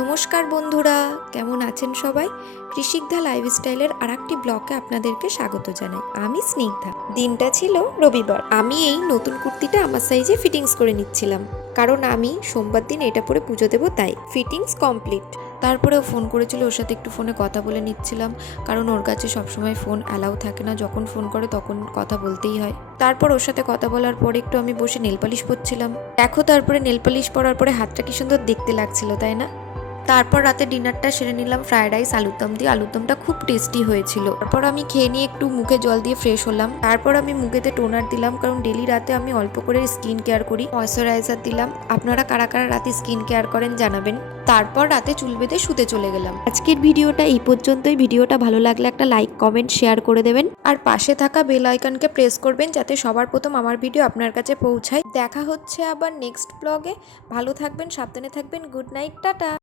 নমস্কার বন্ধুরা, কেমন আছেন সবাই? কৃষিকধা লাইফস্টাইলের আরেকটি ব্লগে আপনাদেরকে স্বাগত জানাই। আমি স্নিগ্ধা। দিনটা ছিল রবিবার। আমি এই নতুন কুর্তিটা আমার সাইজে ফিটিংস করে নিচ্ছিলাম, কারণ আমি সোমবার দিন এটা পরে পুজো দেবো, তাই ফিটিংস কমপ্লিট। তারপরে ও ফোন করেছিল, ওর সাথে একটু ফোনে কথা বলে নিচ্ছিলাম, কারণ ওর কাছে সবসময় ফোন অ্যালাউ থাকে না, যখন ফোন করে তখন কথা বলতেই হয়। তারপর ওর সাথে কথা বলার পরে একটু আমি বসে নেল পালিশ পরছিলাম। দেখো, তারপরে নেল পালিশ পরার পরে হাতটা কি সুন্দর দেখতে লাগছিল, তাই না? তারপর রাতে ডিনারটা সেরে নিলাম ফ্রাইড রাইস আলুর দম দিয়ে। আলুর দমটা খুব টেস্টি হয়েছিল। তারপর আমি খেয়ে নিয়ে একটু মুখে জল দিয়ে ফ্রেশ হলাম। তারপর আমি মুখেতে টোনার দিলাম, কারণ ডেলি রাতে আমি অল্প করে স্কিন কেয়ার করি। ময়শ্চারাইজার দিলাম। আপনারা কারা কারা রাতে স্কিন কেয়ার করেন জানাবেন। তারপর রাতে চুল বেঁধে শুতে চলে গেলাম। আজকের ভিডিওটা এই পর্যন্তই। ভিডিওটা ভালো লাগলে একটা লাইক, কমেন্ট, শেয়ার করে দেবেন, আর পাশে থাকা বেল আইকনকে প্রেস করবেন, যাতে সবার প্রথম আমার ভিডিও আপনার কাছে পৌঁছায়। দেখা হচ্ছে আবার নেক্সট ব্লগে। ভালো থাকবেন, সাবধানে থাকবেন। Good night, tata.